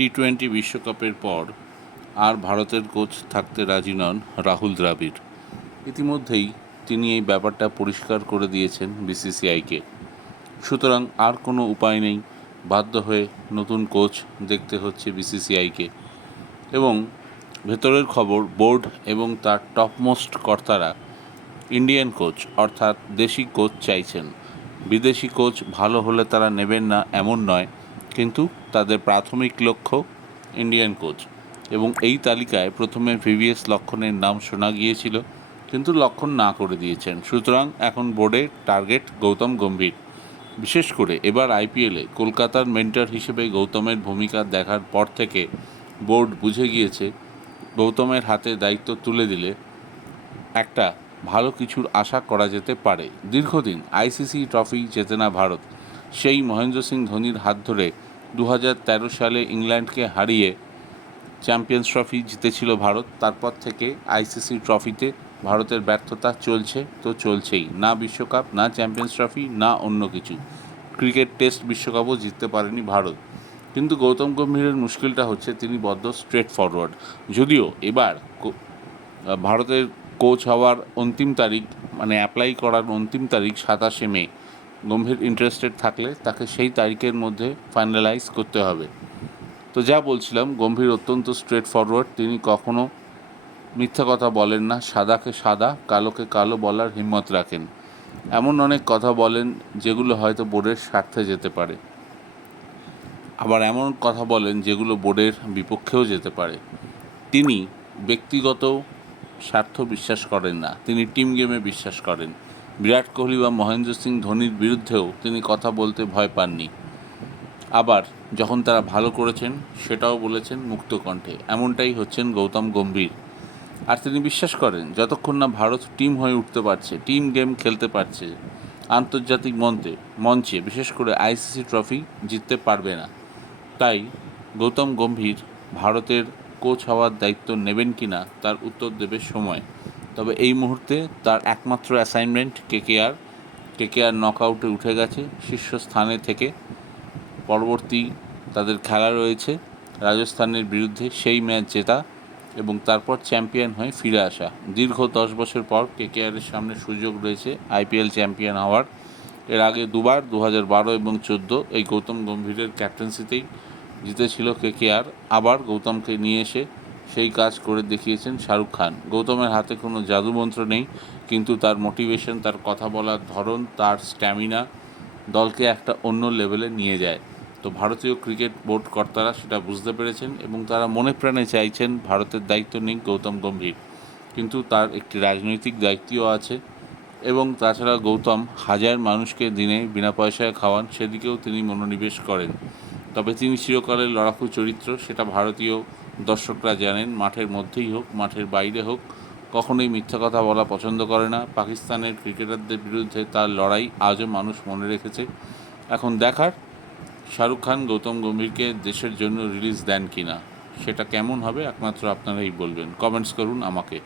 টি-20 বিশ্বকাপের পর আর ভারতের কোচ থাকতে রাজি নন রাহুল দ্রাবিড়। ইতিমধ্যেই তিনি এই ব্যাপারটা পরিষ্কার করে দিয়েছেন বিসিসিআইকে। সুতরাং আর কোনো উপায় নেই, বাধ্য হয়ে নতুন কোচ দেখতে হচ্ছে বিসিসিআইকে। এবং ভেতরের খবর, বোর্ড এবং তার টপমোস্ট কর্তারা ইন্ডিয়ান কোচ অর্থাৎ দেশি কোচ চাইছেন। বিদেশি কোচ ভালো হলে তারা নেবেন না এমন নয়, কিন্তু তাদের প্রাথমিক লক্ষ্য ইন্ডিয়ান কোচ। এবং এই তালিকায় প্রথমে ভিভিএস লক্ষ্মণের নাম শোনা গিয়েছিল, কিন্তু লক্ষ্মণ না করে দিয়েছেন। সুতরাং এখন বোর্ডের টার্গেট গৌতম গম্ভীর। বিশেষ করে এবার আইপিএলে কলকাতার মেন্টর হিসেবে গৌতমের ভূমিকা দেখার পর থেকে বোর্ড বুঝে গিয়েছে গৌতমের হাতে দায়িত্ব তুলে দিলে একটা ভালো কিছুর আশা করা যেতে পারে। দীর্ঘদিন আইসিসি ট্রফি জেতে না ভারত, সেই মহেন্দ্র সিং ধোনির হাত ধরে 2013 সালে ইংল্যান্ডকে হারিয়ে চ্যাম্পিয়ন্স ট্রফি জিতেছিল ভারত। তারপর থেকে আইসিসি ট্রফিতে ভারতের ব্যর্থতা চলছে তো চলছেই, না বিশ্বকাপ, না চ্যাম্পিয়ন্স ট্রফি, না অন্য কিছু। ক্রিকেট টেস্ট বিশ্বকাপও জিততে পারেনি ভারত। কিন্তু গৌতম গম্ভীরের মুশকিলটা হচ্ছে তিনি বড্ড স্ট্রেট ফরওয়ার্ড। যদিও এবার ভারতের কোচ হওয়ার অন্তিম তারিখ, মানে অ্যাপ্লাই করার অন্তিম তারিখ 27শে মে। গম্ভীর ইন্টারেস্টেড থাকলে তাকে সেই তারিখের মধ্যে ফাইনালাইজ করতে হবে। তো যা বলছিলাম, গম্ভীর অত্যন্ত স্ট্রেট ফরওয়ার্ড। তিনি কখনো মিথ্যা কথা বলেন না, সাদাকে সাদা কালোকে কালো বলার হিম্মত রাখেন। এমন অনেক কথা বলেন যেগুলো হয়তো বোর্ডের স্বার্থে যেতে পারে, আবার এমন কথা বলেন যেগুলো বোর্ডের বিপক্ষেও যেতে পারে। তিনি ব্যক্তিগত স্বার্থ বিশ্বাস করেন না, তিনি টিম গেমে বিশ্বাস করেন। বিরাট কোহলি বা মহেন্দ্র সিং ধোনির বিরুদ্ধেও তিনি কথা বলতে ভয় পাননি। আবার যখন তারা ভালো করেছেন সেটাও বলেছেন মুক্ত কণ্ঠে। এমনটাই হচ্ছেন গৌতম গম্ভীর। আর তিনি বিশ্বাস করেন যতক্ষণ না ভারত টিম হয়ে উঠতে পারছে, টিম গেম খেলতে পারছে, আন্তর্জাতিক মঞ্চে বিশেষ করে আইসিসি ট্রফি জিততে পারবে না। তাই গৌতম গম্ভীর ভারতের কোচ হওয়ার দায়িত্ব নেবেন কিনা তার উত্তর দেবে সময়। তবে এই মুহূর্তে তার একমাত্র অ্যাসাইনমেন্ট কেকেআর নকআউটে উঠে গেছে শীর্ষস্থানে থেকে। পরবর্তী তাদের খেলা রয়েছে রাজস্থানের বিরুদ্ধে, সেই ম্যাচ জেতা এবং তারপর চ্যাম্পিয়ন হয়ে ফিরে আসা। দীর্ঘ 10 বছর পর কেকেআরের সামনে সুযোগ রয়েছে আইপিএল চ্যাম্পিয়ন হওয়ার। এর আগে দুবার 2012 এবং 2014 এই গৌতম গম্ভীরের ক্যাপ্টেন্সিতেই জিতেছিল কেকেআর। আবার গৌতমকে নিয়ে এসে সেই কাজ করে দেখিয়েছেন শাহরুখ খান। গৌতমের হাতে কোনো জাদুমন্ত্র নেই, কিন্তু তার মোটিভেশন, তার কথা বলার ধরন, তার স্ট্যামিনা দলকে একটা অন্য লেভেলে নিয়ে যায়। তো ভারতীয় ক্রিকেট বোর্ড কর্তারা সেটা বুঝতে পেরেছেন এবং তারা মনে প্রাণে চাইছেন ভারতের দায়িত্ব নিক গৌতম গম্ভীর। কিন্তু তার একটি রাজনৈতিক দায়িত্বও আছে এবং তাছাড়া গৌতম হাজার মানুষকে দিনে বিনা পয়সায় খাওয়ান, সেদিকেও তিনি মনোনিবেশ করেন। তবে তিনি চিরকালের লড়াকু চরিত্র, সেটা ভারতীয় দর্শকরা জানেন। মাঠের মধ্যেই হোক, মাঠের বাইরে হোক, কখনোই মিথ্যা কথা বলা পছন্দ করে না। পাকিস্তানের ক্রিকেটারদের বিরুদ্ধে তার লড়াই আজও মানুষ মনে রেখেছে। এখন দেখার শাহরুখ খান গৌতম গম্ভীরকে দেশের জন্য রিলিজ দেন কিনা। সেটা কেমন হবে একমাত্র আপনারাই বলবেন। কমেন্টস করুন আমাকে।